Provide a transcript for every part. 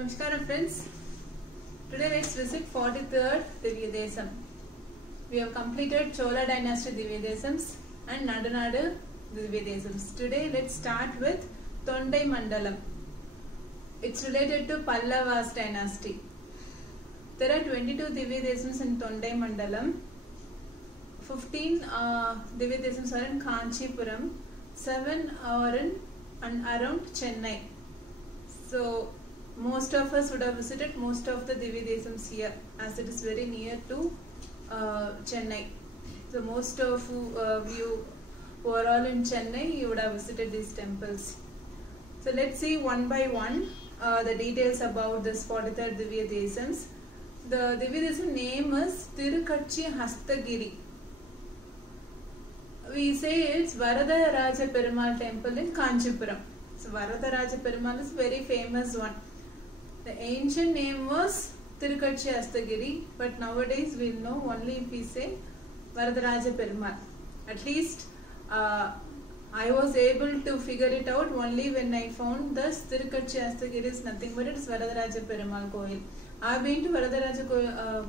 Namaskaram friends. Today let's visit 43rd Divya Desam. We have completed Chola dynasty Divya Desams and Nadanadu Divya Desams. Today let's start with Tondai Mandalam. It's related to Pallavas dynasty. There are 22 Divya Desams in Tondai Mandalam. 15 Divya Desams are in Kanchipuram. 7 are in and around Chennai. So most of us would have visited most of the Divya Desams here, as it is very near to Chennai. So most of you who are all in Chennai, you would have visited these temples. So let's see one by one the details about this 43rd Divya Desams. The Divya Desam name is Tirukatchi Hastagiri. We say it's Varadaraja Perumal temple in Kanchipuram. So Varadaraja Perumal is very famous one. The ancient name was Tirukatchi Hastagiri, but nowadays we know only if we say Varadaraja Perumal. At least I was able to figure it out only when I found this Tirukatchi Hastagiri is nothing but it is Varadaraja Perumal Koil. I have been to Varadaraja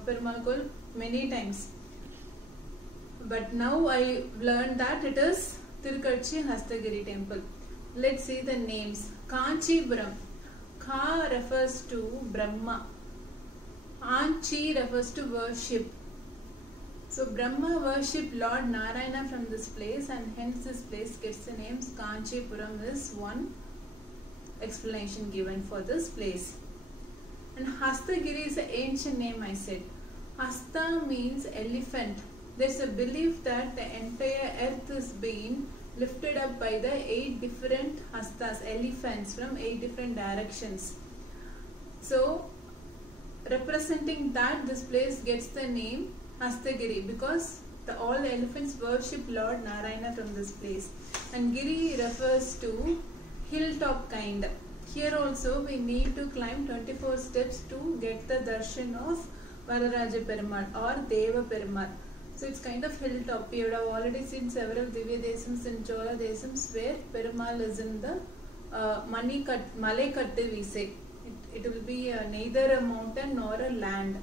Perumal Koil many times, but now I learned that it is Tirukatchi Hastagiri temple. Let's see the names. Kanchipuram. Ka refers to Brahma. Anchi refers to worship. So Brahma worshipped Lord Narayana from this place, and hence this place gets the name Kanchipuram is one explanation given for this place. And Hastagiri is an ancient name, I said. Hasta means elephant. There's a belief that the entire earth is being lifted up by the 8 different hastas, elephants from 8 different directions. So representing that, this place gets the name Hastagiri because all the elephants worship Lord Narayana from this place. And Giri refers to hilltop kind. Here also we need to climb 24 steps to get the darshan of Varadaraja Perumal or Deva Perumal. So it's kind of hilltop. You would have already seen several Divya Desams and Chola Desams where Perumal is in the Malai Kattu we say. It will be neither a mountain nor a land.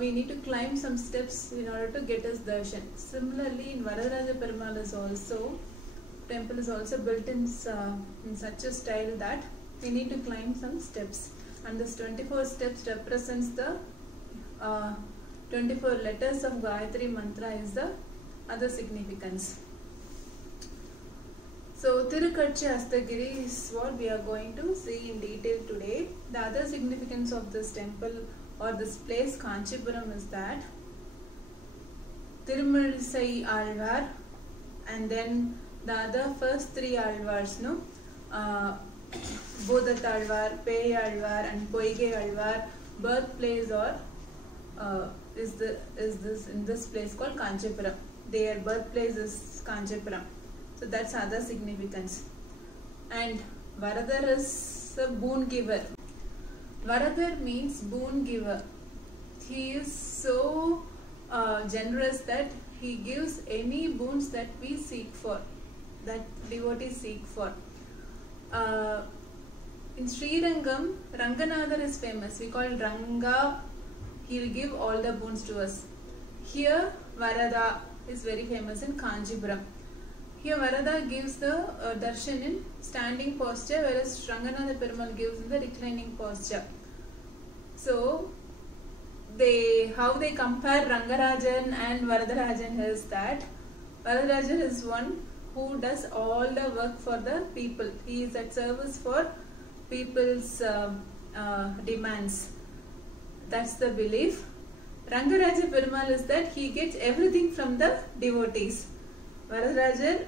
We need to climb some steps in order to get us darshan. Similarly, in Varadaraja Perumal is also, temple is also built in such a style that we need to climb some steps. And this 24 steps represents the 24 letters of Gayatri Mantra is the other significance. So Tirukatchi Hastagiri is what we are going to see in detail today. The other significance of this temple or this place Kanchipuram is that Tirumalizai Alvar and then the other first 3 Alvars, Bodhat Alvar, Pei Alvar and Poige Alvar birthplace or is in this place called Kanchipuram. Their birthplace is Kanchipuram. So that's other significance. And Varadar is a boon giver. Varadar means boon giver. He is so generous that he gives any boons that we seek for, that devotees seek for. In Srirangam, Ranganatha is famous. We call Ranga. He will give all the boons to us. Here Varada is very famous in Kanchipuram. Here Varada gives the darshan in standing posture, whereas Ranganatha Perumal gives in the reclining posture. So how they compare Rangarajan and Varadarajan is that Varadarajan is one who does all the work for the people. He is at service for people's demands. That's the belief. Rangaraja Perumal is that he gets everything from the devotees. Varadarajan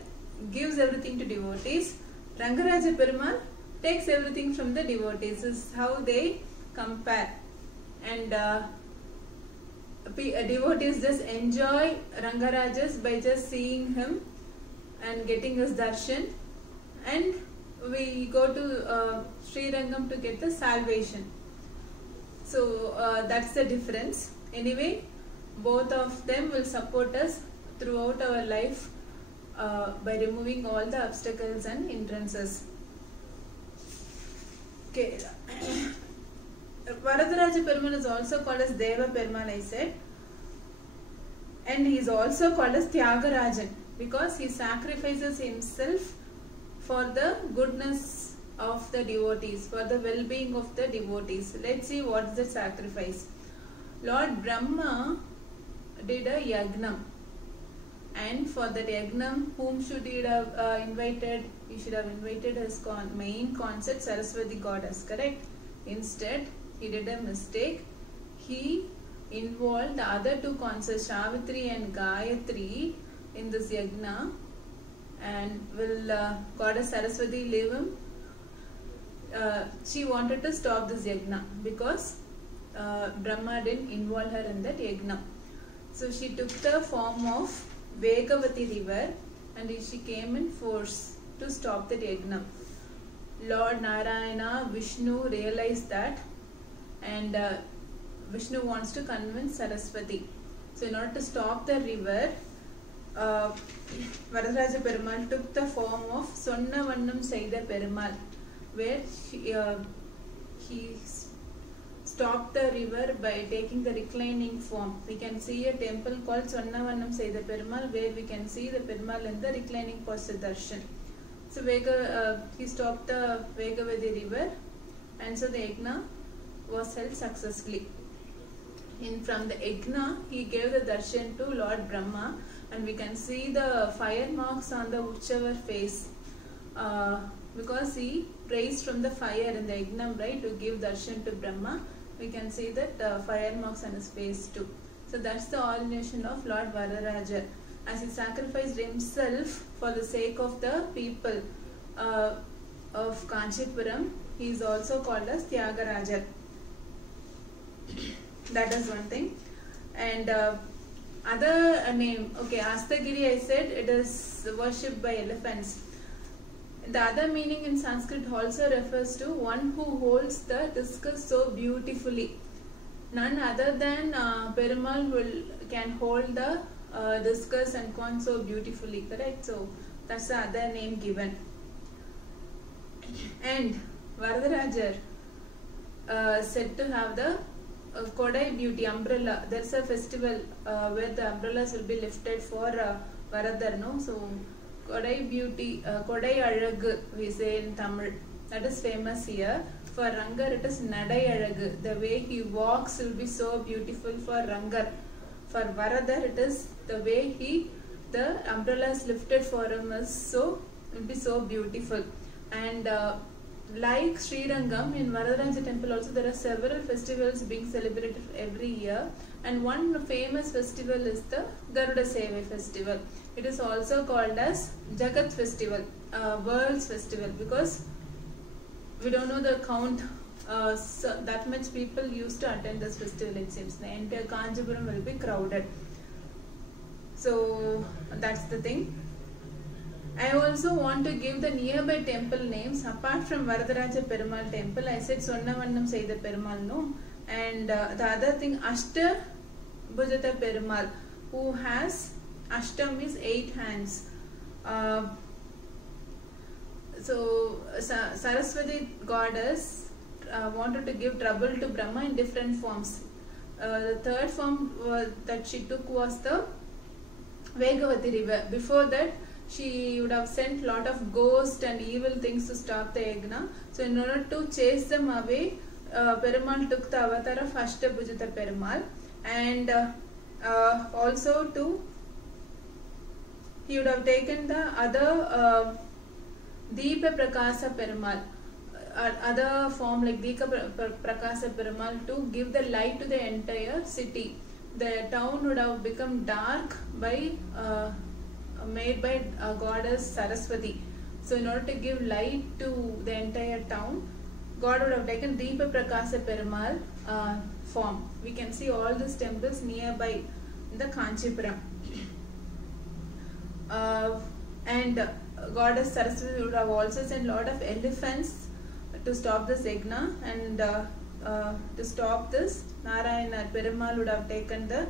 gives everything to devotees. Rangaraja Perumal takes everything from the devotees. This is how they compare. And devotees just enjoy Rangarajas by just seeing him and getting his darshan. And we go to Srirangam to get the salvation. So that's the difference. Anyway, both of them will support us throughout our life by removing all the obstacles and hindrances. Okay. Varadaraja Perumal is also called as Deva Perumal, I said. And he is also called as Tyagarajan because he sacrifices himself for the goodness of the devotees, for the well-being of the devotees. Let's see what is the sacrifice. Lord Brahma did a yagnam, and for that yagnam, whom should he have invited? He should have invited his main consort, Saraswati goddess, correct? Instead, he did a mistake. He involved the other two consorts, Savitri and Gayatri, in this yagna. And will goddess Saraswati leave him? She wanted to stop this yagna because Brahma didn't involve her in that yagna. So she took the form of Vegavati river and she came in force to stop that yagna. Lord Narayana, Vishnu realized that, and Vishnu wants to convince Saraswati. So in order to stop the river, Varadaraja Perumal took the form of Sonnavannam Seida Perumal, where he stopped the river by taking the reclining form. We can see a temple called Sonnavannam Seida Perumal, where we can see the Perumal in the reclining posture darshan. So he stopped the Vegavati river, and so the yagna was held successfully. From the yagna, he gave the darshan to Lord Brahma, and we can see the fire marks on the Uchavar face because he raised from the fire in the yagnam, right, to give darshan to Brahma. We can see that fire marks on his face too. So that's the ordination of Lord Varadaraja, as he sacrificed himself for the sake of the people of Kanchipuram. He is also called as Tyagaraja. That is one thing. And other name, okay, Astagiri, I said it is worshipped by elephants. The other meaning in Sanskrit also refers to one who holds the discus so beautifully. None other than Perumal can hold the discus and corn so beautifully, correct? So that's the other name given. And Varadaraja said to have the Kodai beauty umbrella. There's a festival where the umbrellas will be lifted for Varadar, no? So Kodai beauty, Kodai Alagu we say in Tamil. That is famous here. For Rangar it is Nadai Alagu. The way he walks will be so beautiful for Rangar. For Varadar it is the way the umbrella is lifted for him will be so beautiful. And like Srirangam, in Varadaraja temple also there are several festivals being celebrated every year, and one famous festival is the Garuda Seva festival. It is also called as Jagat festival, world's festival, because we don't know the count, so that much people used to attend this festival, it seems. The entire Kanchipuram will be crowded. So that's the thing. I also want to give the nearby temple names apart from Varadaraja Perumal temple. I said Sonnavannam Seida Perumal, no? And the other thing, Ashta Bhujata Perumal, who has, Ashtam is 8 hands. So Saraswati goddess wanted to give trouble to Brahma in different forms. The third form that she took was the Vegavati river. Before that, she would have sent lot of ghosts and evil things to stop the yagna. So in order to chase them away, Perumal took the avatar of Ashtabhujata Perumal, and also he would have taken the other Deepa Prakasa Perumal, other form like Deepa Prakasa Perumal, to give the light to the entire city. The town would have become dark by made by goddess Saraswati. So in order to give light to the entire town, God would have taken Deepa Prakasa Perumal form. We can see all these temples nearby in the Kanchipuram. And goddess Saraswati would have also sent lot of elephants to stop this yagna, and to stop this, Narayana Perumal would have taken the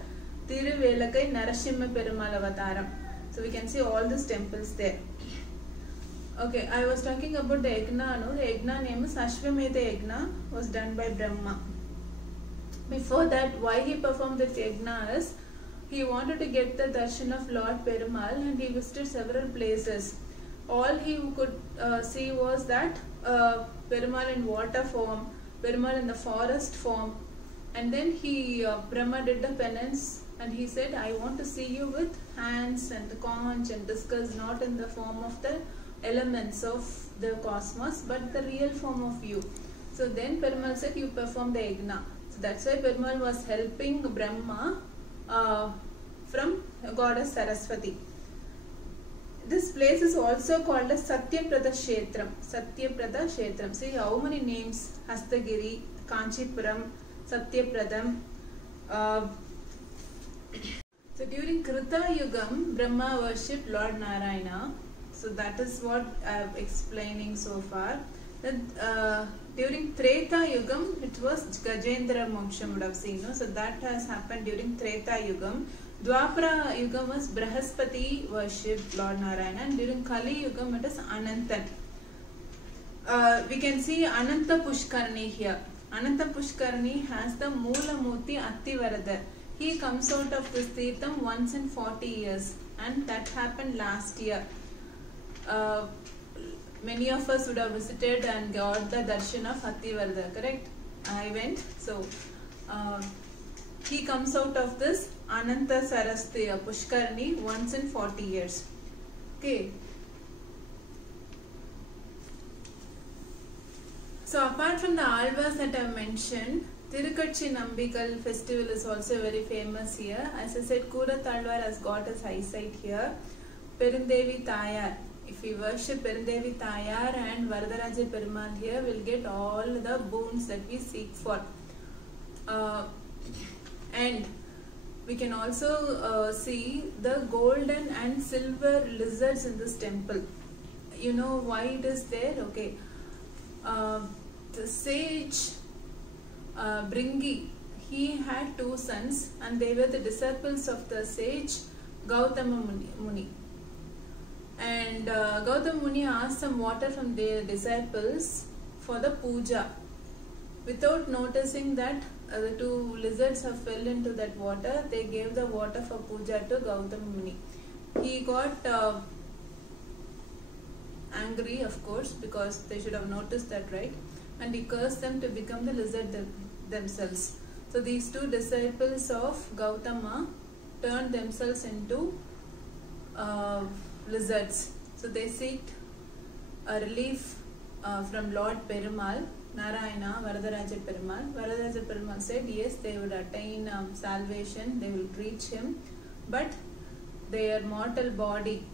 Tiruvelakai Narasimha Perumal avataram. So we can see all these temples there. Okay, I was talking about the yagna. No? The yagna name is Ashwamedha Yagna, was done by Brahma. Before that, why he performed the yajna is he wanted to get the darshan of Lord Perumal, and he visited several places. All he could see was that Perumal in water form, Perumal in the forest form, and then Brahma did the penance, and he said, I want to see you with hands and the conch and discus, not in the form of the elements of the cosmos, but the real form of you. So then Perumal said, you perform the yajna. So that's why Perumal was helping Brahma from goddess Saraswati. This place is also called as Satyaprada Kshetram. Satyaprada Kshetram. See how many names? Hastagiri, Kanchipuram, Satyapradam. So during Krita Yugam, Brahma worshipped Lord Narayana. So that is what I am explaining so far. Then during Treta Yugam, it was Gajendra Moksham would have seen. No? So that has happened during Treta Yugam. Dwapara Yugam was Brahaspati worshipped Lord Narayana, and during Kali Yugam it is Anantan. We can see Ananta Pushkarni here. Ananta Pushkarni has the Moola Murti Attivaradar. He comes out of this Tirtham once in 40 years, and that happened last year. Many of us would have visited and got the darshan of Attivaradar, correct? I went. So he comes out of this Ananta Sarasthi Pushkarni once in 40 years. Okay. So apart from the Alvas that I have mentioned, Tirukatchi Nambikal festival is also very famous here. As I said, Kooratalvar has got his eyesight here. Perundevi Tayar. If we worship Perundevi Tayar and Varadaraja Perumal here, we will get all the boons that we seek for. And we can also see the golden and silver lizards in this temple. You know why it is there? Okay. The sage Bringi, he had two sons, and they were the disciples of the sage Gautama Muni. And Gautama Muni asked some water from their disciples for the puja. Without noticing that the two lizards have fell into that water, they gave the water for puja to Gautama Muni. He got angry, of course, because they should have noticed that, right? And he cursed them to become the lizard themselves. So these two disciples of Gautama turned themselves into lizards. So they seek a relief from Lord Perumal, Narayana, Varadaraja Perumal. Varadaraja Perumal said yes, they would attain salvation, they will reach him, but their mortal body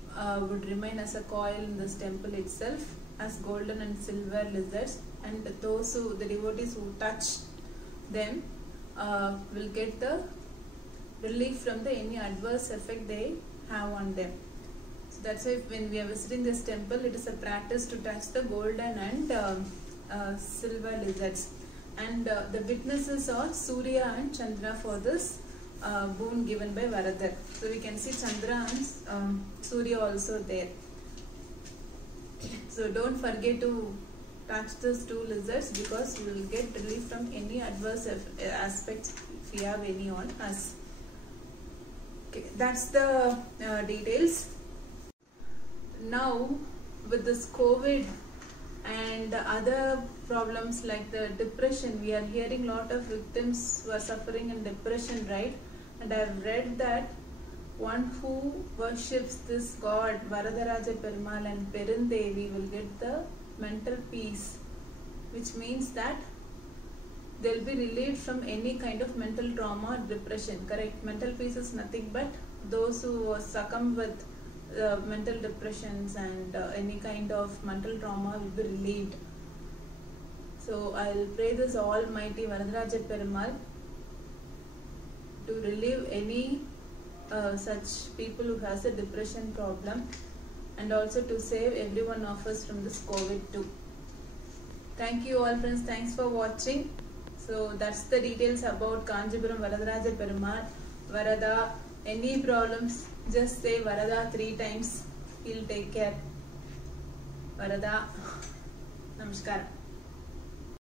would remain as a coil in this temple itself as golden and silver lizards, and those who, the devotees who touch them will get the relief from the any adverse effect they have on them. So that's why when we are visiting this temple, it is a practice to touch the golden and silver lizards. And the witnesses are Surya and Chandra for this boon given by Varadar. So we can see Chandra and Surya also there. So don't forget to touch these two lizards, because we will get relief from any adverse aspects if we have any on us. Okay, that's the details. Now with this COVID and other problems like the depression, we are hearing a lot of victims who are suffering in depression, right? And I have read that one who worships this god Varadaraja Perumal and Perundevi will get the mental peace, which means that they will be relieved from any kind of mental trauma or depression, correct? Mental peace is nothing but those who succumb with mental depressions and any kind of mental trauma will be relieved. So I will pray this Almighty Varadaraja Perumal to relieve any such people who has a depression problem, and also to save every one of us from this COVID too. Thank you all friends, thanks for watching. So that's the details about Kanchipuram Varadaraja Perumal. Varada, any problems, just say Varada 3 times, he'll take care. Varada, Namaskaram.